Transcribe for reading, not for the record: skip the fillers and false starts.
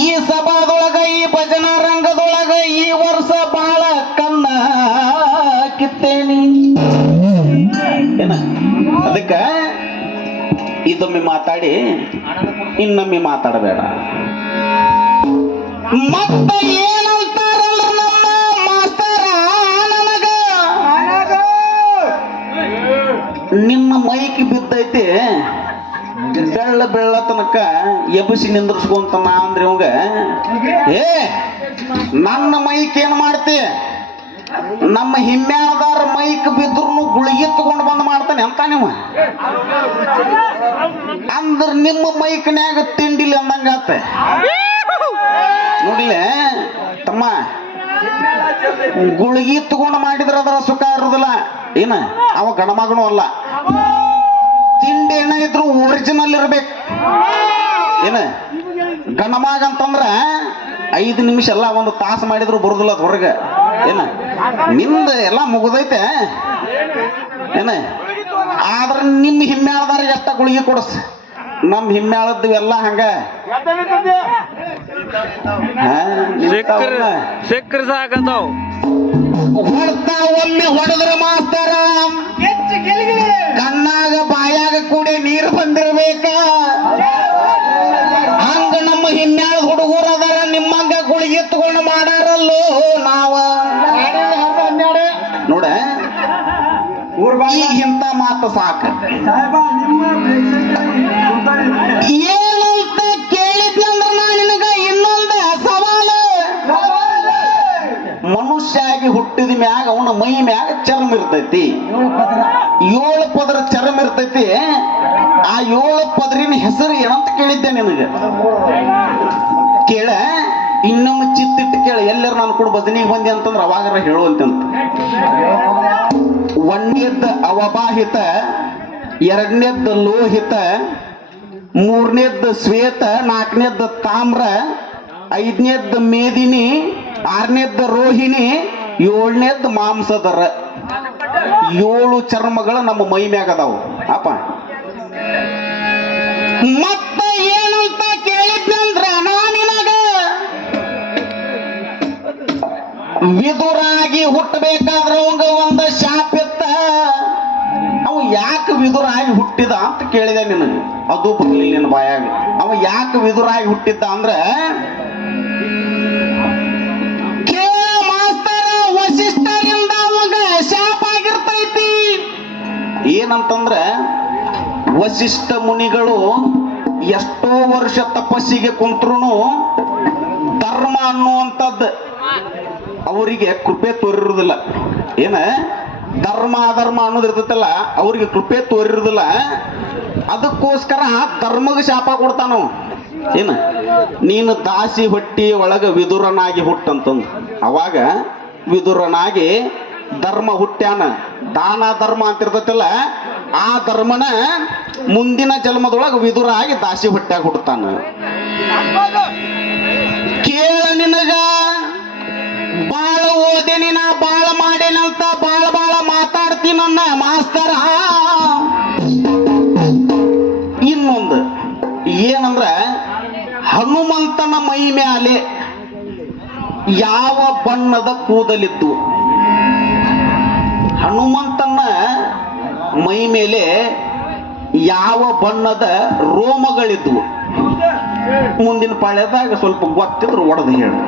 ಈ ಸಭಾದೊಳಗ ಈ ಭಜನಾ ರಂಗದೊಳಗ ಈ ವರ್ಷ ಬಹಳ ಕನ್ನ ಕಿತ್ತೇನಿ ಏನ ಅದಕ್ಕ ಇದೊಮ್ಮೆ ಮಾತಾಡಿ ಇನ್ನೊಮ್ಮೆ ಮಾತಾಡಬೇಡ. ಮತ್ತ ಏನಂತಾರಲ್ಲ ನಮ್ಮ ಮಾಸ್ತರ ನನಗ ನಿನ್ನ ಮೈಕ್ ಬಿದ್ದೈತಿ ಬೆಳ್ಳ ಬೆಳ್ಳ ತನಕ ಎಬ್ಬಿಸಿ ನಿಂದ್ರಿಸ್ಕೊಂತ ನಾ ಅಂದ್ರೆ ಅವಂಗ ಏ ನನ್ನ ಮೈಕ್ ಏನ್ ಮಾಡ್ತಿ, ನಮ್ಮ ಹಿಮ್ಮ್ಯಾಳದಾರ ಮೈಕ್ ಬಿದ್ರು ಗುಳಿಗೆ ತಗೊಂಡು ಬಂದ್ ಮಾಡ್ತಾನೆ ಅಂತ ನೀವು ಅಂದ್ರ ನಿಮ್ಮ ಮೈಕ್ನ್ಯಾಗ ತಿಂಡಿಲಿ ಅಂದಂಗಾತ ನೋಡಿಲ್ಲ ತಮ್ಮ. ಗುಳಿಗೆ ತಗೊಂಡು ಮಾಡಿದ್ರ ಅದರ ಸುಖ ಇರುದಿಲ್ಲ ಏನ, ಅವ ಗಣಮಗನೂ ಅಲ್ಲ. ತಿಂಡಿ ಏನಾಗಿದ್ರು ಒರಿಜಿನಲ್ ಇರ್ಬೇಕು ಏನ. ಗಣಮಗ ಅಂತಂದ್ರ 5 ನಿಮಿಷ ಎಲ್ಲ ಒಂದು ತಾಸು ಮಾಡಿದ್ರು ಬರುದಿಲ್ಲ ಅದ್ ಹೊರಗೆ ಏನ. ನಿಮ್ದು ಎಲ್ಲ ಮುಗಿದೈತೆ ಏನ, ಆದ್ರ ನಿಮ್ಮ ಹಿಮ್ಮ್ಯಾಳದಾರಿಗೆ ಎಷ್ಟ ಗುಳಿಗೆ ಕೊಡಸ್, ನಮ್ ಹಿಮ್ಮ್ಯಾಳದ್ದು ಎಲ್ಲ ಹಂಗ ಸಿಕ್ಕ್ರ ಸಾಕಂತಾವ್. ಹೊಡ್ತಾ ಒಮ್ಮೆ ಹೊಡೆದ್ರ ಮಾಸ್ತರ ಕಣ್ಣಾಗ ಬಾಯಾಗ ಕೂಡಿ ನೀರು ಬಂದಿರ್ಬೇಕ. ಹಂಗ ನಮ್ಮ ಹಿಮ್ಮ್ಯಾಳ ಹುಡುಗರು ಅದಾರ ನಿಮ್ಮಂಗ ಗುಳಿಗೆ ತಗೊಂಡು ಮಾಡಾರಲ್ಲೋ ನಾವ ನೋಡ. ಈಗ ಇಂಥ ಮಾತು ಸಾಕ. ಏನಂತ ಕೇಳಿದ್ವಿ ಅಂದ್ರ ನಾ ನಿನಗ ಇನ್ನೊಂದು ಸವಾಲು. ಮನುಷ್ಯ ಆಗಿ ಹುಟ್ಟಿದ ಮ್ಯಾಗ ಅವನ ಮೈ ಮ್ಯಾಗ ಚರ್ಮ ಇರ್ತೈತಿ, 7 ಪದರ ಚರ್ಮ ಇರ್ತೈತಿ. ಆ 7 ಪದರಿನ ಹೆಸರು ಏನಂತ ಕೇಳಿದ್ದೆ ನಿನಗೆ. ಕೇಳ ಇನ್ನೊಮ್ಮೆ ಚಿತ್ತಿಟ್ಟು ಕೇಳ. ಎಲ್ಲರೂ ನಾನು ಕೂಡ ಭಜನಿಗೆ ಬಂದೆ ಅಂತಂದ್ರೆ ಅವಾಗಾರ ಹೇಳುವಂತಂತ. 1ನೇದ್ದು ಅವಬಾಹಿತ, 2ನೇದ್ದು ಲೋಹಿತ, 3ನೇದ್ದು ಶ್ವೇತ, 4ನೇದ್ದು ತಾಮ್ರ, 5ನೇದ್ದು ಮೇದಿನಿ, 6ನೇದ್ದು ರೋಹಿಣಿ, 7ನೇದ್ದು ಮಾಂಸದರ. 7 ಚರ್ಮಗಳು ನಮ್ಮ ಮೈ ಮ್ಯಾಗ ಅದಾವು ಅಪ್ಪ. ಮತ್ತ ಏನಂತ ಕೇಳಿದ್ನಂದ್ರ ನಾನಿನಗ ವಿದುರಾಗಿ ಹುಟ್ಟಬೇಕಾದ್ರ ಅವಂಗ ಒಂದು ಶಾಪ ಇತ್ತ. ಅವ ಯಾಕೆ ವಿದುರಾಗಿ ಹುಟ್ಟಿದ ಅಂತ ಕೇಳಿದೆ ನಿನಗೆ, ಅದು ಬರ್ಲಿಲ್ಲ ನಿನ್ನ ಬಾಯಾಗ. ಅವ ಯಾಕೆ ವಿದುರಾಗಿ ಹುಟ್ಟಿದ್ದ ಅಂದ್ರ ವಸಿಷ್ಠರಿಂದ ಅವಾಗ ಶಾಪ ಆಗಿರ್ತೈತಿ. ಏನಂತಂದ್ರ ವಸಿಷ್ಠ ಮುನಿಗಳು ಎಷ್ಟೋ ವರ್ಷ ತಪಸ್ಸಿಗೆ ಕುಂತ್ರು ಧರ್ಮ ಅನ್ನುವಂಥದ್ದು ಅವರಿಗೆ ಕೃಪೆ ತೋರಿರುವುದಿಲ್ಲ. ಏನ ಧರ್ಮ ಅಧರ್ಮ ಅನ್ನೋದಿರ್ತೈತಲ್ಲ ಅವ್ರಿಗೆ ಕೃಪೆ ತೋರಿರುವುದಿಲ್ಲ. ಅದಕ್ಕೋಸ್ಕರ ಧರ್ಮಗ ಶಾಪ ಕೊಡ್ತಾನು. ಏನ ನೀನು ದಾಸಿ ಹೊಟ್ಟಿ ಒಳಗ ವಿದುರನಾಗಿ ಹುಟ್ಟಂತಂದು ಅವಾಗ ವಿದುರನಾಗಿ ಧರ್ಮ ಹುಟ್ಟ್ಯಾನ. ದಾನ ಧರ್ಮ ಅಂತಿರ್ತೈತಲ್ಲ ಆ ಧರ್ಮನ ಮುಂದಿನ ಜನ್ಮದೊಳಗ ವಿದುರ ಆಗಿ ದಾಸಿ ಹೊಟ್ಟ್ಯಾಗ ಹುಟ್ಟತಾನ. ಕೇಳ ನಿನಗ ಬಾಳ ಓದೇನಿ ನಾ ಬಾಳ ಮಾಡೇನಂತ ಬಾಳ ಬಾಳ ಮಾತಾಡ್ತೀನನ್ನ ಮಾಸ್ತರ. ಇನ್ನೊಂದು ಏನಂದ್ರ ಹನುಮಂತನ ಮೈ ಮ್ಯಾಲೆ ಯಾವ ಬಣ್ಣದ ಕೂದಲಿದ್ದು, ಹನುಮಂತನ ಮೈ ಮೇಲೆ ಯಾವ ಬಣ್ಣದ ರೋಮಗಳಿದ್ವು. ಮುಂದಿನ ಪಾಳ್ಯದಾಗ ಸ್ವಲ್ಪ ಗೊತ್ತಿದ್ರು ಒಡೆದು ಹೇಳು.